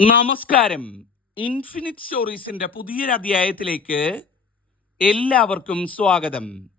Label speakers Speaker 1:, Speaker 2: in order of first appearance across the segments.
Speaker 1: നമസ്കാരം. ഇൻഫിനിറ്റ് സ്റ്റോറീസിന്റെ പുതിയൊരു അധ്യായത്തിലേക്ക് എല്ലാവർക്കും സ്വാഗതം.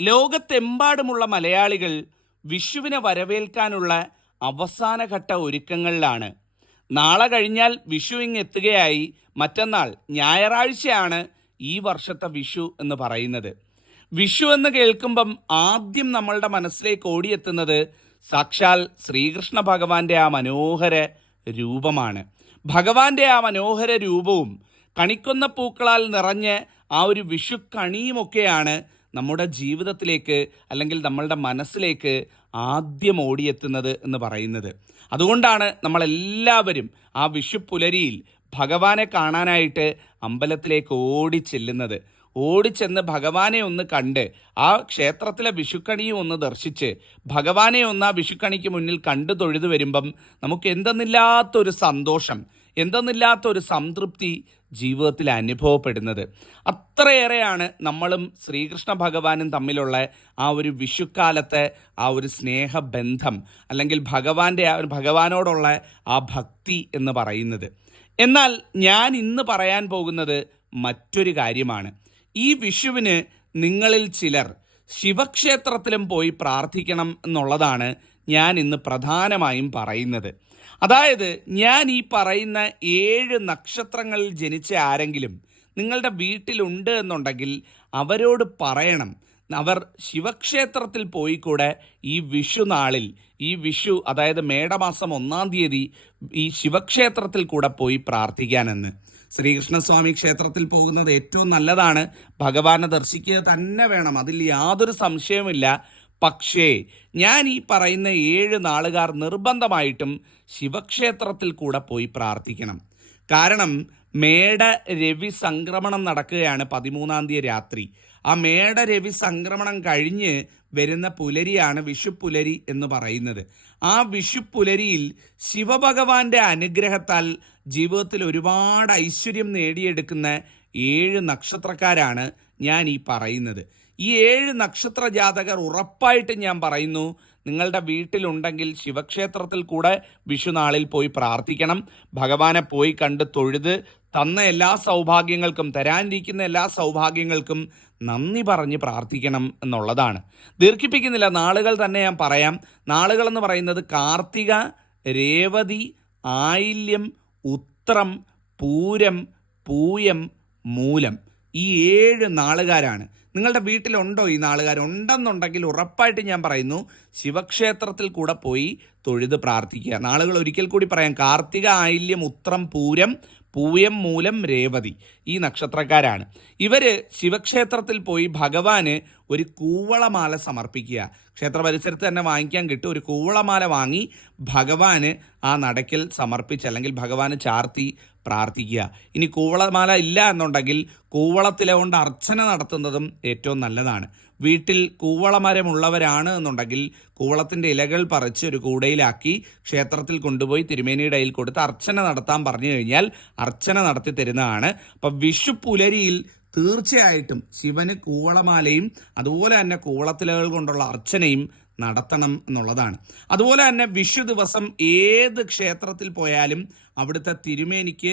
Speaker 1: ലോകത്തെമ്പാടുമുള്ള മലയാളികൾ വിഷുവിനെ വരവേൽക്കാനുള്ള അവസാനഘട്ട ഒരുക്കങ്ങളിലാണ്. നാളെ കഴിഞ്ഞാൽ വിഷു ഇങ് എത്തുകയായി. മറ്റന്നാൾ ഞായറാഴ്ചയാണ് ഈ വർഷത്തെ വിഷു എന്ന് പറയുന്നത്. വിഷു എന്ന് കേൾക്കുമ്പം ആദ്യം നമ്മളുടെ മനസ്സിലേക്ക് ഓടിയെത്തുന്നത് സാക്ഷാൽ ശ്രീകൃഷ്ണ ഭഗവാന്റെ ആ മനോഹര രൂപമാണ്. ഭഗവാന്റെ ആ മനോഹര രൂപവും കണിക്കുന്ന പൂക്കളാൽ നിറഞ്ഞ് ആ ഒരു വിഷു കണിയുമൊക്കെയാണ് നമ്മുടെ ജീവിതത്തിലേക്ക് അല്ലെങ്കിൽ നമ്മളുടെ മനസ്സിലേക്ക് ആദ്യം ഓടിയെത്തുന്നത് എന്ന് പറയുന്നത്. അതുകൊണ്ടാണ് നമ്മളെല്ലാവരും ആ വിഷു പുലരിയിൽ ഭഗവാനെ കാണാനായിട്ട് അമ്പലത്തിലേക്ക് ഓടി ചെല്ലുന്നത്. ഓടിച്ചെന്ന് ഭഗവാനെ ഒന്ന് കണ്ട് ആ ക്ഷേത്രത്തിലെ വിഷുക്കണിയും ഒന്ന് ദർശിച്ച് ഭഗവാനെ ഒന്ന് ആ വിഷുക്കണിക്ക് മുന്നിൽ കണ്ടു തൊഴുതു വരുമ്പം നമുക്ക് എന്തെന്നില്ലാത്തൊരു സന്തോഷം എന്തെന്നില്ലാത്തൊരു സംതൃപ്തി ജീവിതത്തിൽ അനുഭവപ്പെടുന്നത്. അത്രയേറെയാണ് നമ്മളും ശ്രീകൃഷ്ണ ഭഗവാനും തമ്മിലുള്ള ആ ഒരു വിഷുക്കാലത്തെ ആ ഒരു സ്നേഹബന്ധം അല്ലെങ്കിൽ ഭഗവാന്റെ ആ ഭഗവാനോടുള്ള ആ ഭക്തി എന്ന് പറയുന്നത്. എന്നാൽ ഞാൻ ഇന്ന് പറയാൻ പോകുന്നത് മറ്റൊരു കാര്യമാണ്. ഈ വിഷുവിന് നിങ്ങളിൽ ചിലർ ശിവക്ഷേത്രത്തിലും പോയി പ്രാർത്ഥിക്കണം എന്നുള്ളതാണ് ഞാൻ ഇന്ന് പ്രധാനമായും പറയുന്നത്. അതായത് ഞാൻ ഈ പറയുന്ന ഏഴ് നക്ഷത്രങ്ങളിൽ ജനിച്ച ആരെങ്കിലും നിങ്ങളുടെ വീട്ടിലുണ്ട് എന്നുണ്ടെങ്കിൽ അവരോട് പറയണം. അവർ ശിവക്ഷേത്രത്തിൽ പോയി കൂടെ ഈ വിഷു നാളിൽ ഈ വിഷു അതായത് മേടമാസം ഒന്നാം തീയതി ഈ ശിവക്ഷേത്രത്തിൽ കൂടെ പോയി പ്രാർത്ഥിക്കാനെന്ന്. ശ്രീകൃഷ്ണസ്വാമി ക്ഷേത്രത്തിൽ പോകുന്നത് ഏറ്റവും നല്ലതാണ്. ഭഗവാനെ ദർശിക്കുക തന്നെ വേണം. അതിൽ യാതൊരു സംശയവുമില്ല. പക്ഷേ ഞാൻ ഈ പറയുന്ന ഏഴ് നാളുകാർ നിർബന്ധമായിട്ടും ശിവക്ഷേത്രത്തിൽ കൂടെ പോയി പ്രാർത്ഥിക്കണം. കാരണം മേട രവി സംക്രമണം നടക്കുകയാണ് പതിമൂന്നാം തീയതി രാത്രി. ആ മേട രവി സംക്രമണം കഴിഞ്ഞ് വരുന്ന പുലരിയാണ് വിഷുപ്പുലരി എന്ന് പറയുന്നത്. ആ വിഷുപ്പുലരിയിൽ ശിവഭഗവാന്റെ അനുഗ്രഹത്താൽ ജീവിതത്തിൽ ഒരുപാട് ഐശ്വര്യം നേടിയെടുക്കുന്ന ഏഴ് നക്ഷത്രക്കാരാണ് ഞാൻ ഈ പറയുന്നത്. ഈ ഏഴ് നക്ഷത്ര ജാതകർ ഉറപ്പായിട്ട് ഞാൻ പറയുന്നു നിങ്ങളുടെ വീട്ടിലുണ്ടെങ്കിൽ ശിവക്ഷേത്രത്തിൽ കൂടെ വിഷുനാളിൽ പോയി പ്രാർത്ഥിക്കണം. ഭഗവാനെ പോയി കണ്ട് തൊഴുത് തന്ന എല്ലാ സൗഭാഗ്യങ്ങൾക്കും തരാനിരിക്കുന്ന എല്ലാ സൗഭാഗ്യങ്ങൾക്കും നന്ദി പറഞ്ഞ് പ്രാർത്ഥിക്കണം എന്നുള്ളതാണ്. ദീർഘിപ്പിക്കുന്നില്ല. നാളുകൾ തന്നെ ഞാൻ പറയാം. നാളുകൾ എന്ന് പറയുന്നത് കാർത്തിക രേവതി ആയില്യം ഉത്രം പൂരം പൂയം മൂലം. ഈ ഏഴ് നാളുകാരാണ്. നിങ്ങളുടെ വീട്ടിലുണ്ടോ ഈ നാളുകാർ? ഉണ്ടെന്നുണ്ടെങ്കിൽ ഉറപ്പായിട്ട് ഞാൻ പറയുന്നു ശിവക്ഷേത്രത്തിൽ കൂടെ പോയി തൊഴുത് പ്രാർത്ഥിക്കുക. നാളുകൾ ഒരിക്കൽ കൂടി പറയാം. കാർത്തിക ആയില്യം ഉത്രം പൂരം പൂയം മൂലം രേവതി ഈ നക്ഷത്രക്കാരാണ്. ഇവർ ശിവക്ഷേത്രത്തിൽ പോയി ഭഗവാന് ഒരു കൂവളമാല സമർപ്പിക്കുക. ക്ഷേത്ര പരിസരത്ത് തന്നെ വാങ്ങിക്കാൻ കിട്ടും. ഒരു കൂവളമാല വാങ്ങി ഭഗവാന് ആ നടക്കിൽ സമർപ്പിച്ച് അല്ലെങ്കിൽ ഭഗവാന് ചാർത്തി പ്രാർത്ഥിക്കുക. ഇനി കൂവളമാല ഇല്ല എന്നുണ്ടെങ്കിൽ കൂവളത്തിലെ കൊണ്ട് അർച്ചന നടത്തുന്നതും ഏറ്റവും നല്ലതാണ്. വീട്ടിൽ കൂവളമരമുള്ളവരാണ് എന്നുണ്ടെങ്കിൽ കൂവളത്തിന്റെ ഇലകൾ പറിച്ച് ഒരു കൂടയിലാക്കി ക്ഷേത്രത്തിൽ കൊണ്ടുപോയി തിരുമേനിയുടെ കയ്യിൽ കൊടുത്ത് അർച്ചന നടത്താൻ പറഞ്ഞു കഴിഞ്ഞാൽ അർച്ചന നടത്തി തരുന്നതാണ്. അപ്പം വിഷു പുലരിയിൽ തീർച്ചയായിട്ടും ശിവന് കൂവളമാലയും അതുപോലെ തന്നെ കൂവളത്തിലകൾ കൊണ്ടുള്ള അർച്ചനയും നടത്തണം എന്നുള്ളതാണ്. അതുപോലെ തന്നെ വിഷു ദിവസം ഏത് ക്ഷേത്രത്തിൽ പോയാലും അവിടുത്തെ തിരുമേനിക്ക്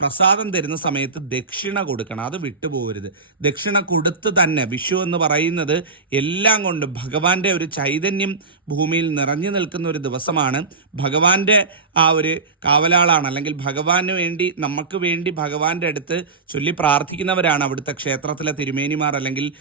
Speaker 1: പ്രസാദം തരുന്ന സമയത്ത് ദക്ഷിണ കൊടുക്കണം. അത് വിട്ടുപോകരുത്. ദക്ഷിണ കൊടുത്ത് തന്നെ വിഷു എന്ന് പറയുന്നത് എല്ലാം കൊണ്ട് ഭഗവാന്റെ ഒരു ചൈതന്യം ഭൂമിയിൽ നിറഞ്ഞു നിൽക്കുന്ന ഒരു ദിവസമാണ്. ഭഗവാന്റെ ആ ഒരു കാവലാളാണ്. അല്ലെങ്കിൽ ഭഗവാന് വേണ്ടി നമുക്ക് വേണ്ടി ഭഗവാന്റെ അടുത്ത് ചൊല്ലി പ്രാർത്ഥിക്കുന്നവരാണ് അവിടുത്തെ ക്ഷേത്രത്തിലെ തിരുമേനിമാർ അല്ലെങ്കിൽ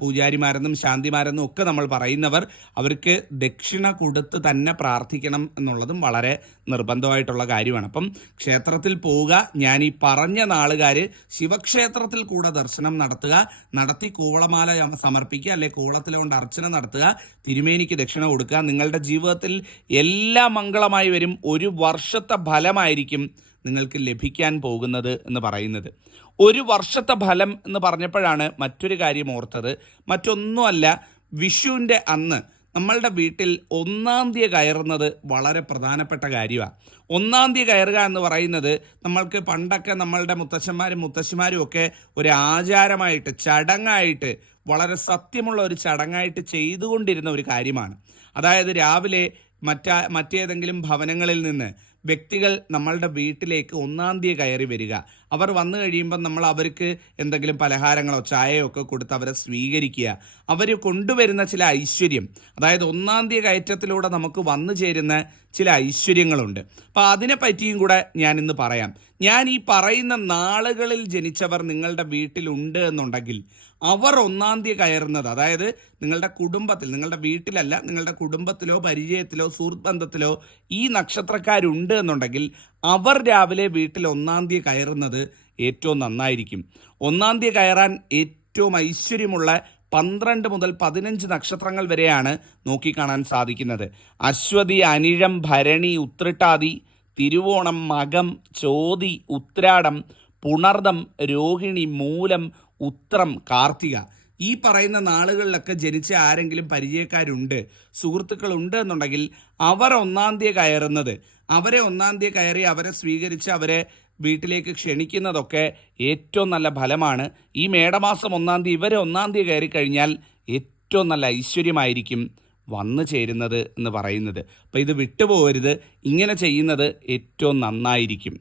Speaker 1: പൂജാരിമാരെന്നും ശാന്തിമാരെന്നും ഒക്കെ നമ്മൾ പറയുന്നവർ. അവർക്ക് ദക്ഷിണ കൊടുത്ത് തന്നെ പ്രാർത്ഥിക്കണം എന്നുള്ളതും വളരെ നിർബന്ധമായിട്ടുള്ള കാര്യമാണ്. അപ്പം ക്ഷേത്രത്തിൽ പോവുക ഞാൻ ഈ പറഞ്ഞ നാളുകാർ ശിവക്ഷേത്രത്തിൽ കൂടെ ദർശനം നടത്തുക നടത്തി കൂവളമാല സമർപ്പിക്കുക അല്ലെ കൂവളത്തിലെ കൊണ്ട് അർച്ചന നടത്തുക തിരുമേനിക്ക് ദക്ഷിണ കൊടുക്കുക നിങ്ങളുടെ ജീവിതത്തിൽ എല്ലാ മംഗളമായി വരും ഒരു വർഷത്തെ ഫലമായിരിക്കും നിങ്ങൾക്ക് ലഭിക്കാൻ പോകുന്നത് എന്ന് പറയുന്നത്. ഒരു വർഷത്തെ ഫലം എന്ന് പറഞ്ഞപ്പോഴാണ് മറ്റൊരു കാര്യം ഓർത്തത്. മറ്റൊന്നുമല്ല വിഷുവിന്റെ അന്ന് നമ്മളുടെ വീട്ടിൽ ഒന്നാം തീയതി കയറുന്നത് വളരെ പ്രധാനപ്പെട്ട കാര്യമാണ് ഒന്നാം തീയതി കയറുക എന്ന് പറയുന്നത് നമ്മൾക്ക് പണ്ടൊക്കെ നമ്മളുടെ മുത്തശ്ശന്മാരും മുത്തശ്ശിമാരും ഒക്കെ ഒരു ആചാരമായിട്ട് ചടങ്ങായിട്ട് വളരെ സത്യമുള്ള ഒരു ചടങ്ങായിട്ട് ചെയ്തുകൊണ്ടിരുന്ന ഒരു കാര്യമാണ്. അതായത് രാവിലെ മറ്റാ മറ്റേതെങ്കിലും ഭവനങ്ങളിൽ നിന്ന് വ്യക്തികൾ നമ്മളുടെ വീട്ടിലേക്ക് ഒന്നാം തീയതി കയറി വരിക. അവർ വന്നു കഴിയുമ്പോൾ നമ്മൾ അവർക്ക് എന്തെങ്കിലും പലഹാരങ്ങളോ ചായയോ ഒക്കെ കൊടുത്ത് അവരെ സ്വീകരിക്കുക. അവർ കൊണ്ടുവരുന്ന ചില ഐശ്വര്യം അതായത് ഒന്നാം തീയതി കയറ്റത്തിലൂടെ നമുക്ക് വന്നു ചേരുന്ന ചില ഐശ്വര്യങ്ങളുണ്ട്. അപ്പോൾ അതിനെ പറ്റിയും കൂടെ ഞാൻ ഇന്ന് പറയാം. ഞാൻ ഈ പറയുന്ന നാളുകളിൽ ജനിച്ചവർ നിങ്ങളുടെ വീട്ടിലുണ്ട് എന്നുണ്ടെങ്കിൽ അവർ ഒന്നാം തീയതി കയറുന്നത് അതായത് നിങ്ങളുടെ കുടുംബത്തിൽ നിങ്ങളുടെ വീട്ടിലല്ല നിങ്ങളുടെ കുടുംബത്തിലോ പരിചയത്തിലോ സുഹൃത്ത് ബന്ധത്തിലോ ഈ നക്ഷത്രക്കാരുണ്ട് എന്നുണ്ടെങ്കിൽ അവർ രാവിലെ വീട്ടിൽ ഒന്നാം തീയതി കയറുന്നത് ഏറ്റവും നന്നായിരിക്കും. ഒന്നാം തീയതി കയറാൻ ഏറ്റവും ഐശ്വര്യമുള്ള പന്ത്രണ്ട് മുതൽ പതിനഞ്ച് നക്ഷത്രങ്ങൾ വരെയാണ് നോക്കിക്കാണാൻ സാധിക്കുന്നത്. അശ്വതി അനിഴം ഭരണി ഉത്രട്ടാതി തിരുവോണം മകം ചോതി ഉത്രാടം പുണർദം രോഹിണി മൂലം ഉത്രം കാർത്തിക. ഈ പറയുന്ന നാളുകളിലൊക്കെ ജനിച്ച ആരെങ്കിലും പരിചയക്കാരുണ്ട് സുഹൃത്തുക്കളുണ്ട് എന്നുണ്ടെങ്കിൽ അവർ ഒന്നാം തീയതി കയറുന്നത് അവരെ ഒന്നാം തീയതി കയറി അവരെ സ്വീകരിച്ച് അവരെ വീട്ടിലേക്ക് ക്ഷണിക്കുന്നതൊക്കെ ഏറ്റവും നല്ല ഫലമാണ്. ഈ മേടമാസം ഒന്നാം തീയതി ഇവരെ ഒന്നാം തീയതി കയറി കഴിഞ്ഞാൽ ഏറ്റവും നല്ല ഐശ്വര്യമായിരിക്കും വന്നു ചേരുന്നത് എന്ന് പറയുന്നത്. അപ്പോൾ ഇത് വിട്ടുപോകരുത്. ഇങ്ങനെ ചെയ്യുന്നത് ഏറ്റവും നന്നായിരിക്കും.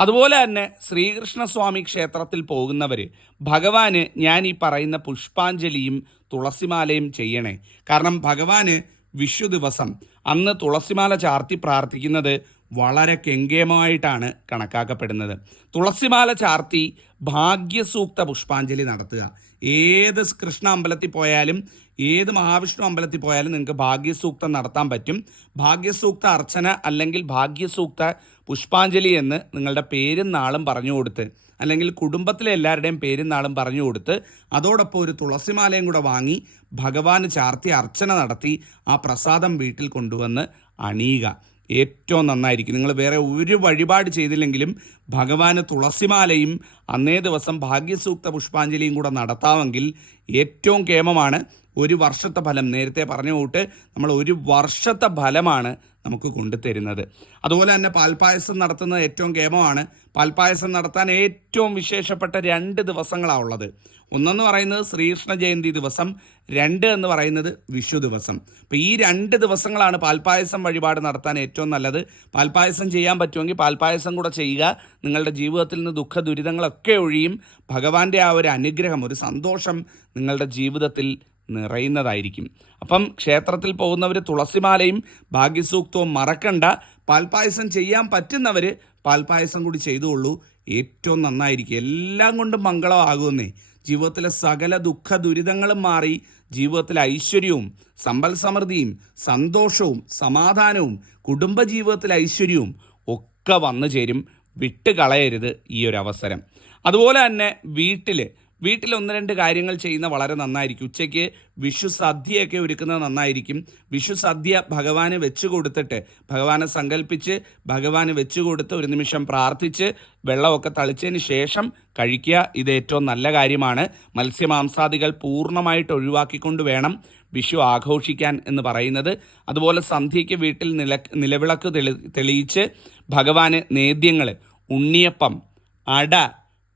Speaker 1: അതുപോലെ തന്നെ ശ്രീകൃഷ്ണസ്വാമി ക്ഷേത്രത്തിൽ പോകുന്നവർ ഭഗവാന് ഞാൻ ഈ പറയുന്ന പുഷ്പാഞ്ജലിയും തുളസിമാലയും ചെയ്യണേ. കാരണം ഭഗവാന് വിഷു ദിവസം അന്ന് തുളസിമാല ചാർത്തി പ്രാർത്ഥിക്കുന്നത് വളരെ കെങ്കേമമായിട്ടാണ് കണക്കാക്കപ്പെടുന്നത്. തുളസിമാല ചാർത്തി ഭാഗ്യസൂക്ത പുഷ്പാഞ്ജലി നടത്തുക. ഏത് കൃഷ്ണ അമ്പലത്തിൽ പോയാലും ഏത് മഹാവിഷ്ണു അമ്പലത്തിൽ പോയാലും നിങ്ങൾക്ക് ഭാഗ്യസൂക്തം നടത്താൻ പറ്റും. ഭാഗ്യസൂക്ത അർച്ചന അല്ലെങ്കിൽ ഭാഗ്യസൂക്ത പുഷ്പാഞ്ജലി എന്ന് നിങ്ങളുടെ പേരും നാളും പറഞ്ഞു കൊടുത്ത് അല്ലെങ്കിൽ കുടുംബത്തിലെ എല്ലാവരുടെയും പേരും നാളും പറഞ്ഞു കൊടുത്ത് അതോടൊപ്പം ഒരു തുളസിമാലയും കൂടെ വാങ്ങി ഭഗവാന് ചാർത്തി അർച്ചന നടത്തി ആ പ്രസാദം വീട്ടിൽ കൊണ്ടുവന്ന് അണിയുക. ഏറ്റവും നന്നായിരിക്കും. നിങ്ങൾ വേറെ ഒരു വഴിപാട് ചെയ്തില്ലെങ്കിലും ഭഗവാന് തുളസിമാലയും അന്നേ ദിവസം ഭാഗ്യസൂക്ത പുഷ്പാഞ്ജലിയും കൂടെ നടത്താമെങ്കിൽ ഏറ്റവും കേമമാണ്. ഒരു വർഷത്തെ ഫലം. നേരത്തെ പറഞ്ഞ കൂട്ട് നമ്മൾ ഒരു വർഷത്തെ ഫലമാണ് നമുക്ക് കൊണ്ടുതരുന്നത്. അതുപോലെ തന്നെ പാൽപ്പായസം നടത്തുന്നത് ഏറ്റവും കേമമാണ്. പാൽപ്പായസം നടത്താൻ ഏറ്റവും വിശേഷപ്പെട്ട രണ്ട് ദിവസങ്ങളാണ് ഉള്ളത്. ഒന്നെന്ന് പറയുന്നത് ശ്രീകൃഷ്ണ ജയന്തി ദിവസം രണ്ട് എന്ന് പറയുന്നത് വിഷു ദിവസം. അപ്പോൾ ഈ രണ്ട് ദിവസങ്ങളാണ് പാൽപ്പായസം വഴിപാട് നടത്താൻ ഏറ്റവും നല്ലത്. പാൽപ്പായസം ചെയ്യാൻ പറ്റുമെങ്കിൽ പാൽപ്പായസം കൂടെ ചെയ്യുക. നിങ്ങളുടെ ജീവിതത്തിൽ നിന്ന് ദുഃഖ ദുരിതങ്ങളൊക്കെ ഒഴിയും. ഭഗവാന്റെ ആ ഒരു അനുഗ്രഹം ഒരു സന്തോഷം നിങ്ങളുടെ ജീവിതത്തിൽ നിറയുന്നതായിരിക്കും. അപ്പം ക്ഷേത്രത്തിൽ പോകുന്നവർ തുളസിമാലയും ഭാഗ്യസൂക്തവും മറക്കണ്ട. പാൽപ്പായസം ചെയ്യാൻ പറ്റുന്നവർ പാൽപ്പായസം കൂടി ചെയ്തുകൊള്ളൂ. ഏറ്റവും നന്നായിരിക്കും. എല്ലാം കൊണ്ടും മംഗളമാകുമെന്നേ ജീവിതത്തിലെ സകല ദുഃഖ ദുരിതങ്ങളും മാറി ജീവിതത്തിലെ ഐശ്വര്യവും സമ്പൽ സമൃദ്ധിയും സന്തോഷവും സമാധാനവും കുടുംബജീവിതത്തിലെ ഐശ്വര്യവും ഒക്കെ വന്നു ചേരും. വിട്ടുകളയരുത് ഈ ഒരു അവസരം. അതുപോലെ തന്നെ വീട്ടിൽ വീട്ടിൽ ഒന്ന് രണ്ട് കാര്യങ്ങൾ ചെയ്യുന്ന വളരെ നന്നായിരിക്കും. ഉച്ചയ്ക്ക് വിഷു സദ്യയൊക്കെ ഒരുക്കുന്നത് നന്നായിരിക്കും. വിഷു സദ്യ ഭഗവാന് വെച്ചു കൊടുത്തിട്ട് ഭഗവാനെ സങ്കല്പിച്ച് ഭഗവാന് വെച്ചു കൊടുത്ത് ഒരു നിമിഷം പ്രാർത്ഥിച്ച് വെള്ളമൊക്കെ തളിച്ചതിന് ശേഷം കഴിക്കുക. ഇത് ഏറ്റവും നല്ല കാര്യമാണ്. മത്സ്യമാംസാദികൾ പൂർണമായിട്ട് ഒഴിവാക്കിക്കൊണ്ട് വേണം വിഷു ആഘോഷിക്കാൻ എന്ന് പറയുന്നത്. അതുപോലെ സന്ധ്യയ്ക്ക് വീട്ടിൽ നില നിലവിളക്ക് തെളി തെളിയിച്ച് ഭഗവാന് നേദ്യങ്ങൾ ഉണ്ണിയപ്പം അട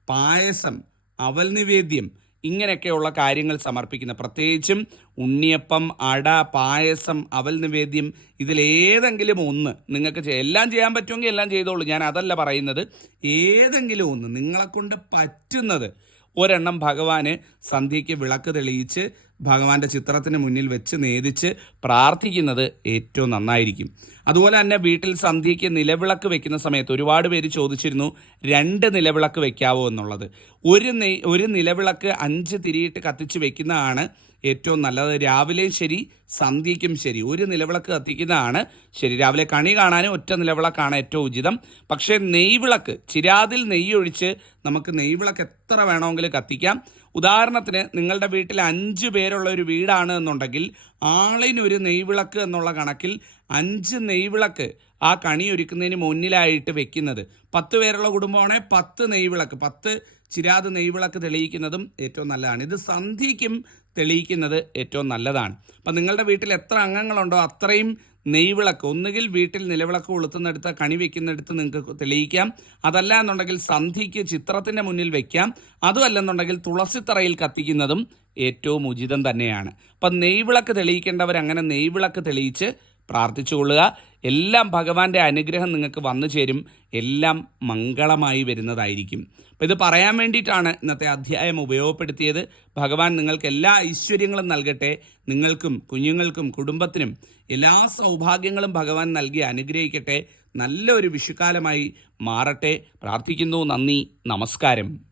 Speaker 1: പായസം അവൽ നിവേദ്യം. ഇങ്ങനെയൊക്കെയുള്ള കാര്യങ്ങൾ സമർപ്പിക്കുന്ന പ്രത്യേകിച്ചും ഉണ്ണിയപ്പം അട പായസം അവൽ നിവേദ്യം ഇതിലേതെങ്കിലും ഒന്ന് നിങ്ങൾക്ക് എല്ലാം ചെയ്യാൻ പറ്റുമെങ്കിൽ എല്ലാം ചെയ്തോളൂ. ഞാൻ അതല്ല പറയുന്നത്. ഏതെങ്കിലും ഒന്ന് നിങ്ങളെക്കൊണ്ട് പറ്റുന്നത് ഒരെണ്ണം ഭഗവാന് സന്ധ്യയ്ക്ക് വിളക്ക് തെളിയിച്ച് ഭഗവാന്റെ ചിത്രത്തിന് മുന്നിൽ വെച്ച് നേദിച്ച് പ്രാർത്ഥിക്കുന്നത് ഏറ്റവും നന്നായിരിക്കും. അതുപോലെ തന്നെ വീട്ടിൽ സന്ധ്യയ്ക്ക് നിലവിളക്ക് വെക്കുന്ന സമയത്ത് ഒരുപാട് പേര് ചോദിച്ചിരുന്നു രണ്ട് നിലവിളക്ക് വെക്കാവോ? എന്നുള്ളത്. ഒരു ഒരു നിലവിളക്ക് അഞ്ച് തിരിയിട്ട് കത്തിച്ച് വെക്കുന്നതാണ് ഏറ്റവും നല്ലത് രാവിലെയും ശരി സന്ധ്യയ്ക്കും ശരി. ഒരു നിലവിളക്ക് കത്തിക്കുന്നതാണ് ശരി. രാവിലെ കണി കാണാനും ഒറ്റ നിലവിളക്കാണ് ഏറ്റവും ഉചിതം. പക്ഷേ നെയ്വിളക്ക് ചിരാതിൽ നെയ്യൊഴിച്ച് നമുക്ക് നെയ്വിളക്ക് എത്ര വേണമെങ്കിലും കത്തിക്കാം. ഉദാഹരണത്തിന് നിങ്ങളുടെ വീട്ടിൽ അഞ്ച് പേരുള്ള ഒരു വീടാണ് എന്നുണ്ടെങ്കിൽ ആളിനൊരു നെയ്വിളക്ക് എന്നുള്ള കണക്കിൽ അഞ്ച് നെയ്വിളക്ക് ആ കണി ഒരുക്കുന്നതിന് മുന്നിലായിട്ട് വെക്കുന്നത്. പത്ത് പേരുള്ള കുടുംബമാണെങ്കിൽ പത്ത് നെയ്വിളക്ക് പത്ത് ചിരാത് നെയ്വിളക്ക് തെളിയിക്കുന്നതും ഏറ്റവും നല്ലതാണ്. ഇത് സന്ധ്യയ്ക്കും തെളിയിക്കുന്നത് ഏറ്റവും നല്ലതാണ്. അപ്പം നിങ്ങളുടെ വീട്ടിൽ എത്ര അംഗങ്ങളുണ്ടോ അത്രയും നെയ്വിളക്ക് ഒന്നുകിൽ വീട്ടിൽ നിലവിളക്ക് കൊളുത്തുന്നിടത്ത് കണി വെക്കുന്നിടത്ത് നിങ്ങൾക്ക് തെളിയിക്കാം. അതല്ല എന്നുണ്ടെങ്കിൽ സന്ധിക്ക് ചിത്രത്തിന്റെ മുന്നിൽ വയ്ക്കാം അതുമല്ലെന്നുണ്ടെങ്കിൽ തുളസിത്തറയിൽ കത്തിക്കുന്നതും ഏറ്റവും ഉചിതം തന്നെയാണ്. അപ്പം നെയ്വിളക്ക് തെളിയിക്കേണ്ടവർ അങ്ങനെ നെയ്വിളക്ക് തെളിയിച്ച് പ്രാർത്ഥിച്ചുകൊള്ളുക. എല്ലാം ഭഗവാന്റെ അനുഗ്രഹം നിങ്ങൾക്ക് വന്നു ചേരും. എല്ലാം മംഗളമായി വരുന്നതായിരിക്കും. അപ്പോൾ ഇത് പറയാൻ വേണ്ടിയിട്ടാണ് ഇന്നത്തെ അധ്യായം ഉപയോഗപ്പെടുത്തിയത്. ഭഗവാൻ നിങ്ങൾക്ക് എല്ലാ ഐശ്വര്യങ്ങളും നൽകട്ടെ. നിങ്ങൾക്കും കുഞ്ഞുങ്ങൾക്കും കുടുംബത്തിനും എല്ലാ സൗഭാഗ്യങ്ങളും ഭഗവാൻ നൽകി അനുഗ്രഹിക്കട്ടെ. നല്ലൊരു വിഷുക്കാലമായി മാറട്ടെ. പ്രാർത്ഥിക്കുന്നു. നന്ദി. നമസ്കാരം.